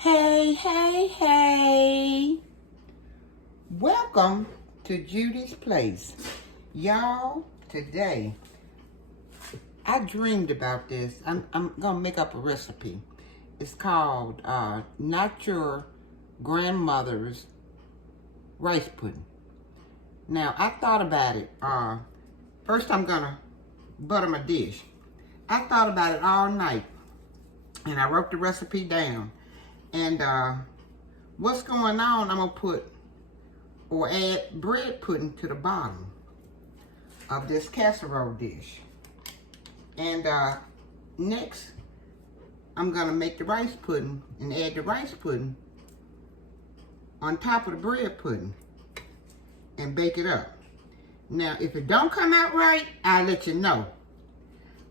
Hey, hey, hey. Welcome to Judy's Place. Y'all, today, I dreamed about this. I'm going to make up a recipe. It's called Not Your Grandmother's Rice Pudding. Now, I thought about it. First, I'm going to butter my dish. I thought about it all night, and I wrote the recipe down. And what's going on, I'm going to put or add bread pudding to the bottom of this casserole dish. And next, I'm going to make the rice pudding and add the rice pudding on top of the bread pudding and bake it up. Now, if it don't come out right, I'll let you know.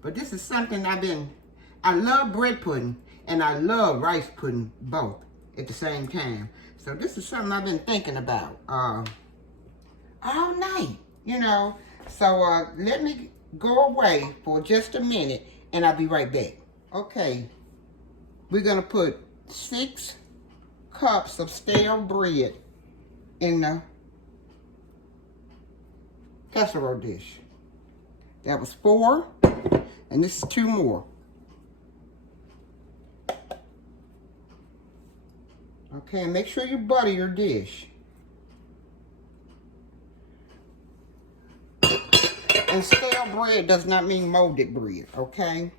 But this is something I love bread pudding and I love rice pudding both at the same time. So this is something I've been thinking about all night, you know. So let me go away for just a minute and I'll be right back. Okay, we're gonna put 6 cups of stale bread in the casserole dish. That was 4, and this is 2 more. Okay, and make sure you butter your dish. And stale bread does not mean molded bread, okay?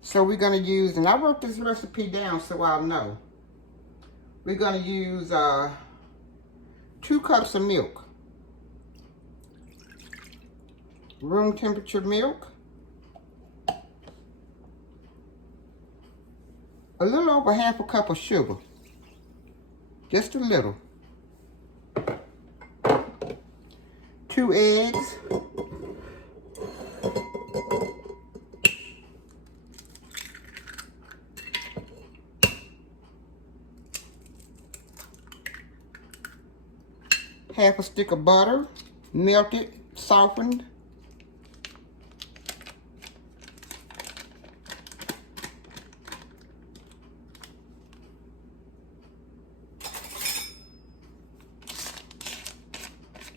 So we're gonna use, and I wrote this recipe down so I'll know. We're gonna use 2 cups of milk. Room temperature milk. A little over half a cup of sugar. Just a little. 2 eggs. Half a stick of butter, melted, softened.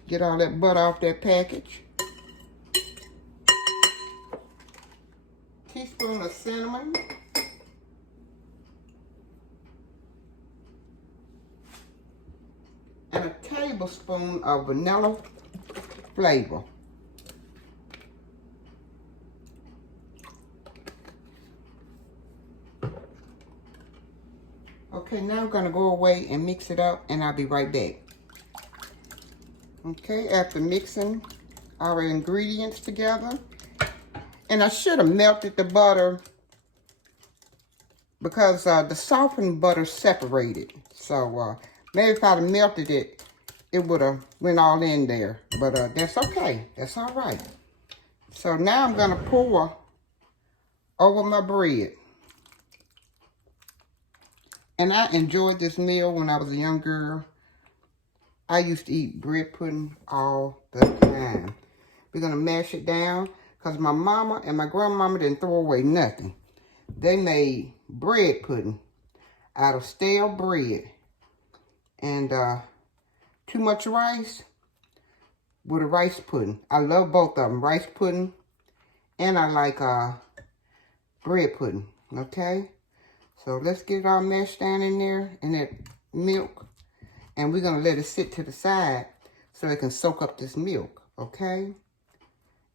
Get all that butter off that package. Teaspoon of cinnamon. And a tablespoon of vanilla flavor. Okay, now I'm gonna go away and mix it up and I'll be right back. Okay, after mixing our ingredients together, and I should have melted the butter because the softened butter separated. So maybe if I'd have melted it, it would have went all in there. But that's okay. That's all right. So now I'm gonna pour over my bread. And I enjoyed this meal when I was a young girl. I used to eat bread pudding all the time. We're gonna mash it down because my mama and my grandmama didn't throw away nothing. They made bread pudding out of stale bread and too much rice with a rice pudding. I love both of them, rice pudding and I like bread pudding, okay? So let's get it all mashed down in there in that milk. And we're going to let it sit to the side so it can soak up this milk, okay?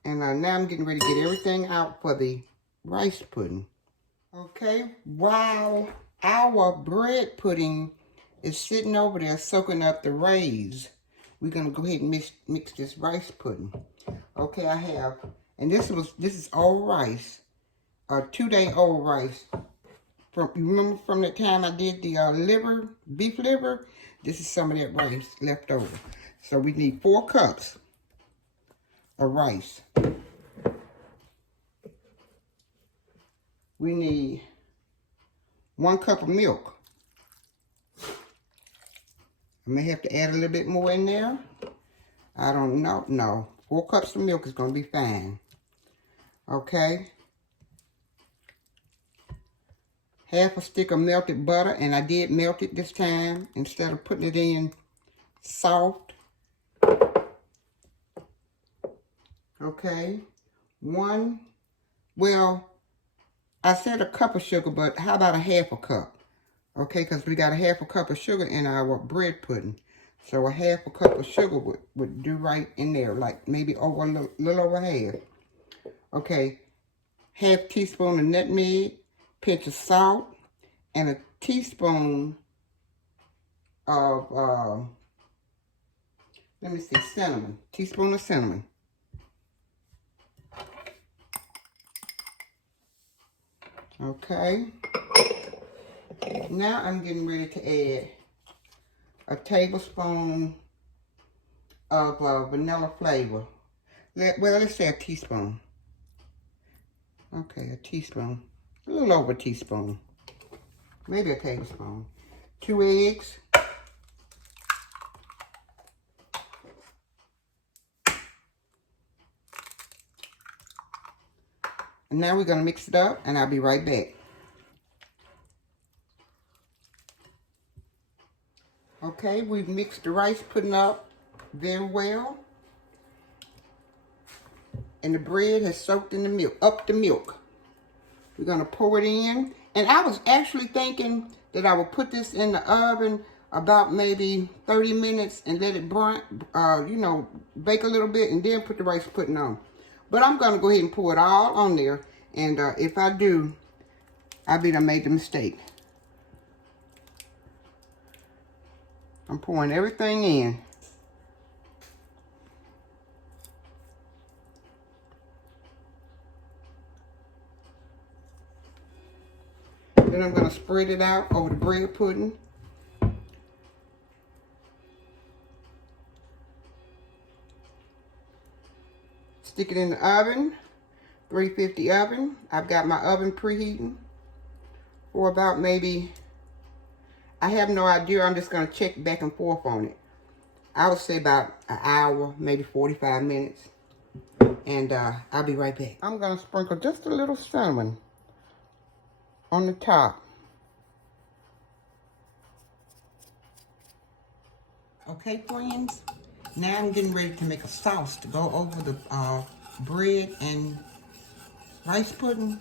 And now I'm getting ready to get everything out for the rice pudding. Okay, while our bread pudding is sitting over there soaking up the rays, we're going to go ahead and mix this rice pudding. Okay, I have, and this is old rice, 2-day old rice. You remember from the time I did the beef liver? This is some of that rice left over. So we need 4 cups of rice. We need 1 cup of milk. I may have to add a little bit more in there. I don't know. No, 4 cups of milk is going to be fine. Okay. half a stick of melted butter, and I did melt it this time instead of putting it in soft. Okay, well, I said a cup of sugar, but how about a half a cup? Okay, because we got a half a cup of sugar in our bread pudding. So a half a cup of sugar would do right in there, like maybe over a little over half. Okay, half teaspoon of nutmeg, pinch of salt, and a teaspoon of, let me see, cinnamon. Teaspoon of cinnamon. Okay. Now I'm getting ready to add a tablespoon of vanilla flavor. Well, let's say a teaspoon. Okay, a teaspoon. A little over a teaspoon. Maybe a tablespoon. 2 eggs. And now we're going to mix it up, and I'll be right back. Okay, we've mixed the rice pudding up very well. And the bread has soaked in the milk, up the milk. We're going to pour it in. And I was actually thinking that I would put this in the oven about maybe 30 minutes and let it brown, bake a little bit and then put the rice pudding on. But I'm going to go ahead and pour it all on there. And if I do, I bet I made the mistake. I'm pouring everything in. Then I'm going to spread it out over the bread pudding. Stick it in the oven, 350 oven. I've got my oven preheating for about maybe, I have no idea. I'm just going to check back and forth on it. I would say about an hour, maybe 45 minutes. And I'll be right back. I'm going to sprinkle just a little cinnamon on the top. Okay, friends. Now I'm getting ready to make a sauce to go over the bread and rice pudding.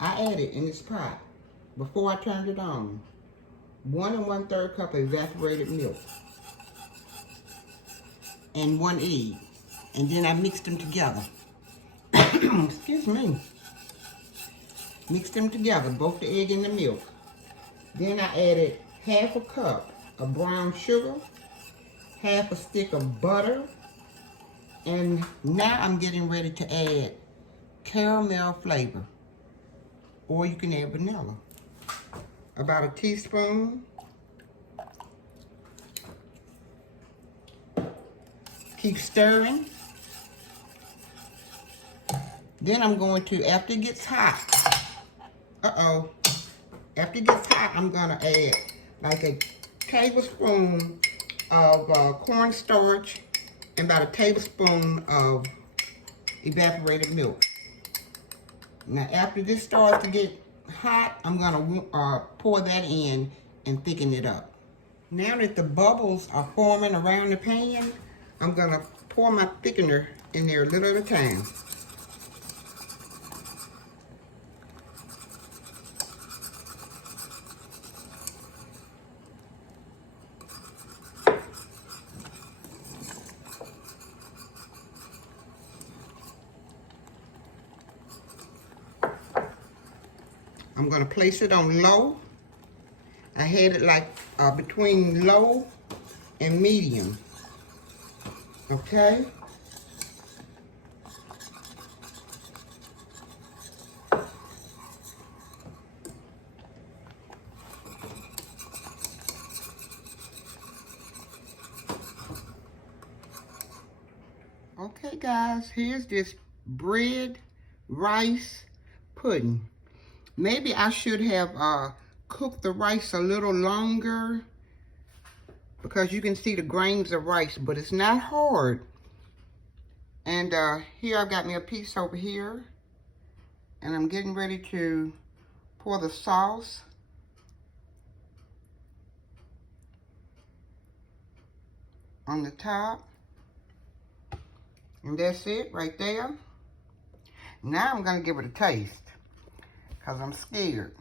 I added in this pot, before I turned it on, 1 1/3 cup of evaporated milk and 1 egg. And then I mixed them together. Excuse me. Mixed them together, both the egg and the milk. Then I added half a cup of brown sugar, half a stick of butter, and now I'm getting ready to add caramel flavor, or you can add vanilla. About a teaspoon. Keep stirring. Then I'm going to, after it gets hot, after it gets hot, I'm gonna add like a tablespoon of cornstarch and about a tablespoon of evaporated milk. Now after this starts to get hot, I'm gonna pour that in and thicken it up. Now that the bubbles are forming around the pan, I'm gonna pour my thickener in there a little at a time. I'm going to place it on low. I had it like between low and medium. Okay? Okay, guys, here's this bread rice pudding. Maybe I should have cooked the rice a little longer because you can see the grains of rice, but it's not hard. And here I've got me a piece over here, and I'm getting ready to pour the sauce on the top. And that's it right there. Now I'm going to give it a taste because I'm scared.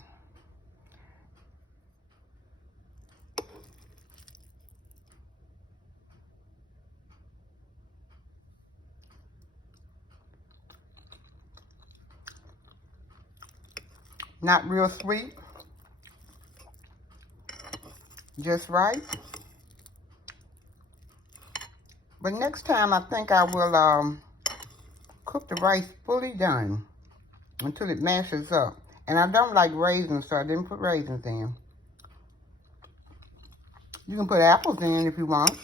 Not real sweet. Just right. But next time I think I will cook the rice fully done until it mashes up. And I don't like raisins, so I didn't put raisins in. You can put apples in if you want.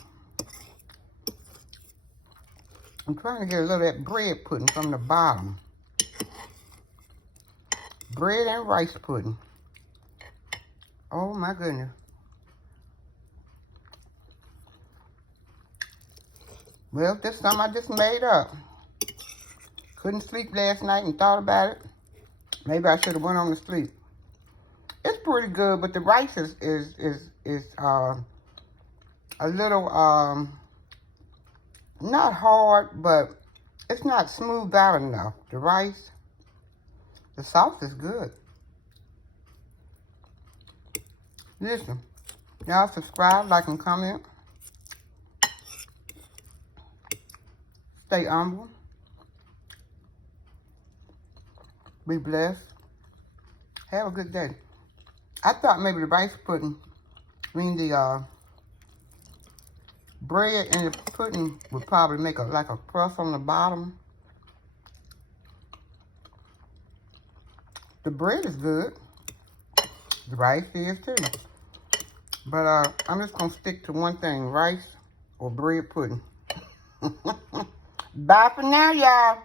I'm trying to get a little of that bread pudding from the bottom. Bread and rice pudding. Oh my goodness. Well, this is something I just made up. Couldn't sleep last night and thought about it. Maybe I should have went on to sleep. It's pretty good, but the rice is a little not hard, but it's not smoothed out enough. The rice, the sauce is good. Listen, y'all subscribe, like, and comment. Stay humble. Be blessed. Have a good day. I thought maybe the rice pudding, the bread and the pudding would probably make like a crust on the bottom. The bread is good. The rice is too. But I'm just going to stick to one thing, rice or bread pudding. Bye for now, y'all.